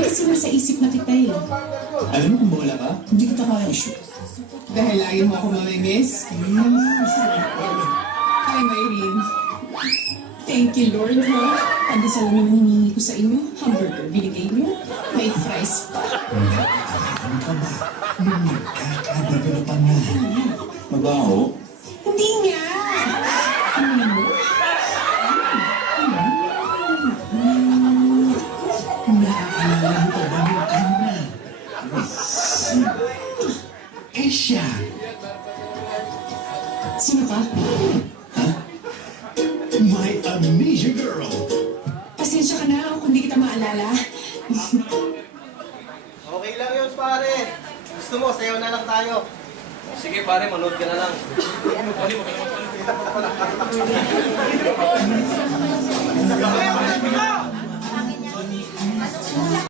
kasi nasa isip na kita eh. Alam mo kung wala ka, hindi kita kayang issue. Dahil lagi mo ako mamimiss. Hi, Myrene. Thank you, Lord, ha? Pandesal naman ang hinihingi ko sa inyo. Hamburger, binigay niyo. May fries pa. Ano ka ba? Nagkakagulo pa na. Mabaho? Hindi nga! Naaalala mo pa ba yung kanina? Eh siya. Sino ka? My amnesia girl. Pasensya ka na kung di kita maalala. Okay lang yun, pare. Gusto mo, sayaw na lang tayo. Sige, pare, manood ka na lang.